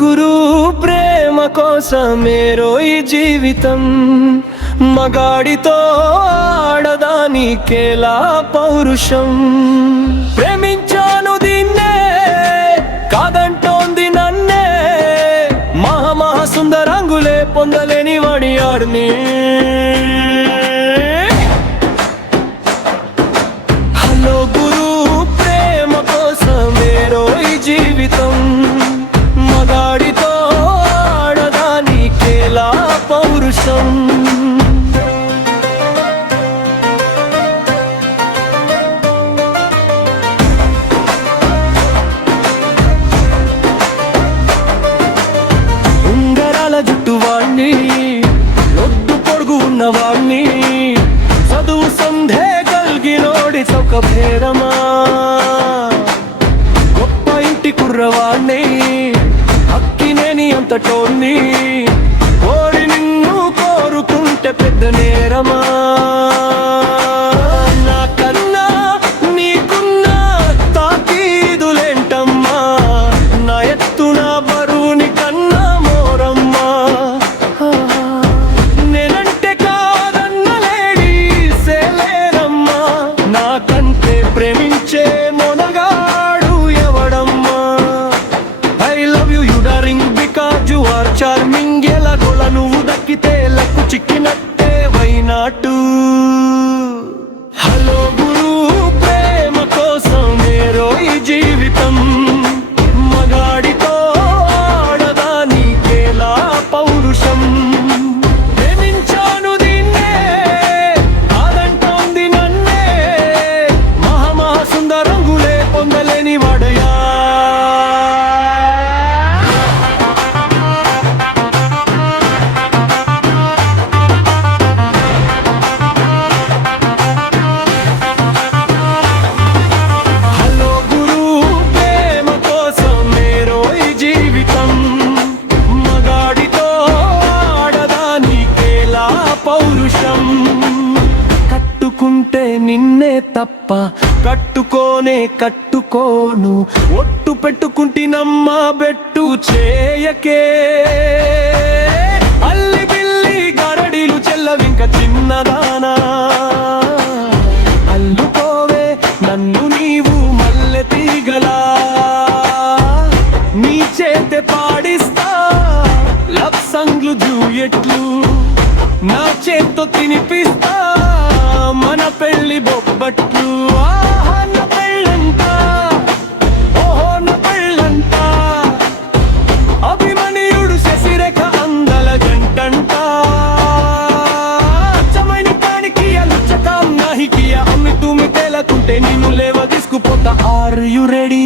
గురు ప్రేమ కోసమేరోయి జీవితం. మగాడితో ఆడదానికేలా పౌరుషం. ప్రేమించాను దీన్నే కాదంటోంది నన్నే. మహామహా సుందరంగులే పొందలేని వాడి ఆడిని. ఒక భేదమా? గొప్ప ఇంటి కుర్రవాణ్ణి అక్కినేని అంతటోన్ని. నువ్వు లక్కు చిక్కినట్టే వైనాటు. హలో గురు ప్రేమ కోసం మేరో ఈ జీవితం. మగాడితో ఆడదానికేలా పౌరుషం? ప్రేమించాను దీన్నే కాదంటోంది నన్నే. మహామహా సుందరంగులే పొందలేని వాడు. నిన్నే తప్ప కట్టుకోనే కట్టుకోను. ఒట్టు పెట్టుకుంటినమ్మ బెట్టు చేయకే. అల్లి పిల్లి గరడిలు చెల్లవింక చిన్నదానా. అల్లుకోవే నన్ను నీవు మల్లె తీగలా. నీ చేతే పాడిస్తా. లవ్ సంగ్లు జూయట్లు నా చేత్తో తినిపిస్తా. మన పెళ్ళి బొబ్బట్లు. ఆహా పెళ్ళంట. ఓహో పెళ్ళంట. అభిమన్యుడు శశిరేఖ అందల గంటంట అచ్చమైన కానికి అలుచకాం నాహికి అమ్మి తుమి తేలకుంటే నిన్ను లేవ తీసుకుపోతా. Are you ready